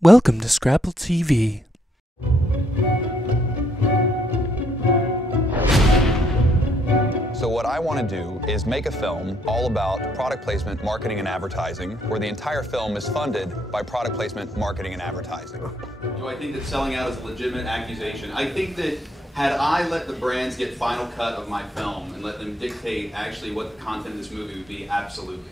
Welcome to ScrappleTV. So what I want to do is make a film all about product placement, marketing, and advertising, where the entire film is funded by product placement, marketing, and advertising. Do I think that selling out is a legitimate accusation? I think that had I let the brands get final cut of my film and let them dictate actually what the content of this movie would be, absolutely.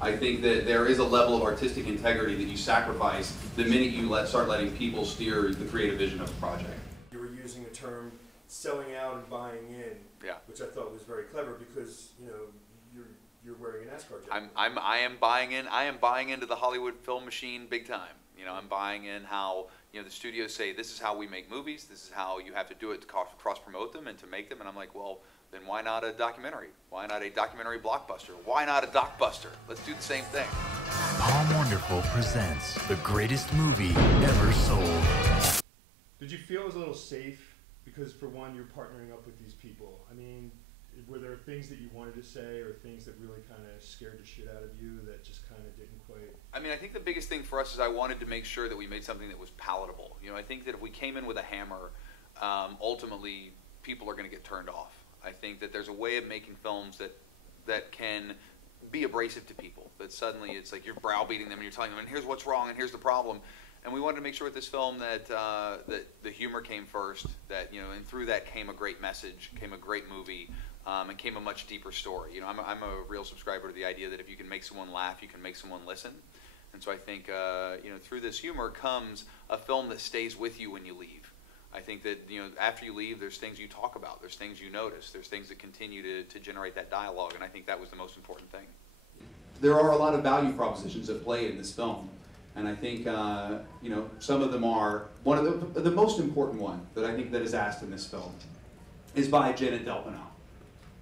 I think that there is a level of artistic integrity that you sacrifice the minute you start letting people steer the creative vision of a project. You were using a term, selling out and buying in, which I thought was very clever because you're wearing an NASCAR jacket. I am buying in. I am buying into the Hollywood film machine big time. I'm buying in how the studios say this is how we make movies. This is how you have to do it to cross promote them and to make them. And I'm like, well, then why not a documentary? Why not a documentary blockbuster? Why not a docbuster? Let's do the same thing. Pom Wonderful presents the greatest movie ever sold. Did you feel it was a little safe? Because for one, you're partnering up with these people. I mean, were there things that you wanted to say or things that really kind of scared the shit out of you that just kind of didn't quite? I mean, I think the biggest thing for us is I wanted to make sure that we made something that was palatable. I think that if we came in with a hammer, ultimately people are going to get turned off. I think that there's a way of making films that can be abrasive to people, that suddenly it's like you're browbeating them and you're telling them, and here's what's wrong and here's the problem. And we wanted to make sure with this film that that the humor came first, that and through that came a great message, came a great movie, and came a much deeper story. I'm a real subscriber to the idea that if you can make someone laugh, you can make someone listen. And so I think through this humor comes a film that stays with you when you leave. I think that after you leave, there's things you talk about, there's things you notice, there's things that continue to generate that dialogue, and I think that was the most important thing. There are a lot of value propositions at play in this film, and I think some of them are one of the most important one that I think that is asked in this film is by Janet Delpino,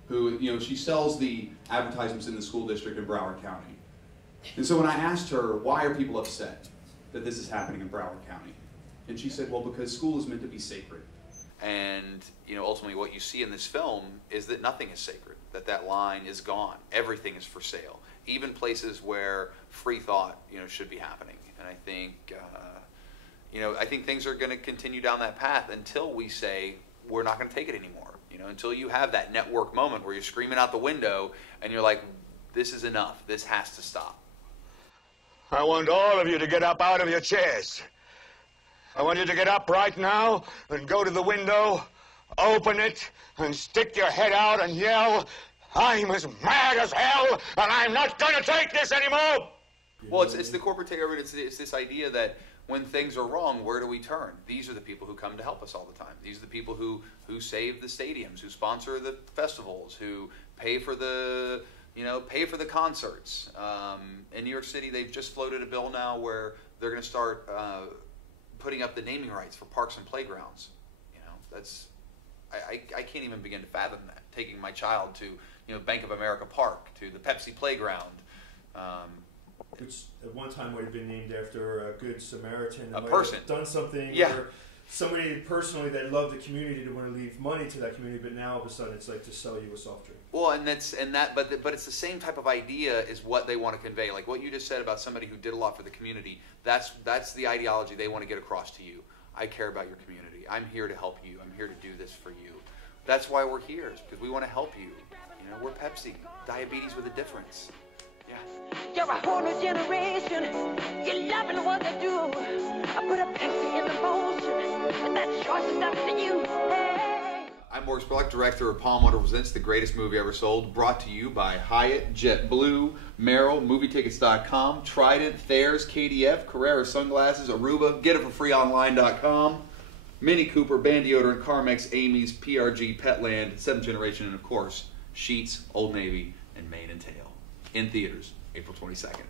who she sells the advertisements in the school district in Broward County, and so when I asked her why are people upset that this is happening in Broward County. And she said, well, because school is meant to be sacred. And, ultimately what you see in this film is that nothing is sacred, that line is gone. Everything is for sale, even places where free thought, should be happening. And I think, I think things are going to continue down that path until we say we're not going to take it anymore. Until you have that network moment where you're screaming out the window and you're like, this is enough. This has to stop. I want all of you to get up out of your chairs. I want you to get up right now and go to the window, open it, and stick your head out and yell, I'm as mad as hell, and I'm not going to take this anymore! Well, it's the corporate takeover. It's this idea that when things are wrong, where do we turn? These are the people who come to help us all the time. These are the people who save the stadiums, who sponsor the festivals, who pay for the concerts. In New York City, they've just floated a bill now where they're going to start putting up the naming rights for parks and playgrounds. I can't even begin to fathom that. Taking my child to Bank of America Park, to the Pepsi playground. Which at one time would have been named after a good Samaritan. A person. Done something. Yeah. Where somebody personally that loved the community to want to leave money to that community, but now all of a sudden it's like to sell you a soft drink. Well, but it's the same type of idea is what they want to convey. Like what you just said about somebody who did a lot for the community. That's the ideology they want to get across to you. I care about your community. I'm here to help you. I'm here to do this for you. That's why we're here, because we want to help you. We're Pepsi, diabetes with a difference. Yeah. You're a whole new generation. You're loving what they do. I put a Pepsi in the motion, and that choice is up to you. Hey. I'm Morgan Spurlock, director of Pom Wonderful Presents, the greatest movie ever sold, brought to you by Hyatt, JetBlue, Merrill, MovieTickets.com, Trident, Thayer's, KDF, Carrera Sunglasses, Aruba, GetItForFreeOnline.com, Mini Cooper, Band Deodorant, Carmex, Amy's, PRG, Petland, 7th Generation, and of course, Sheets, Old Navy, and Mane and Tail. In theaters, April 22nd.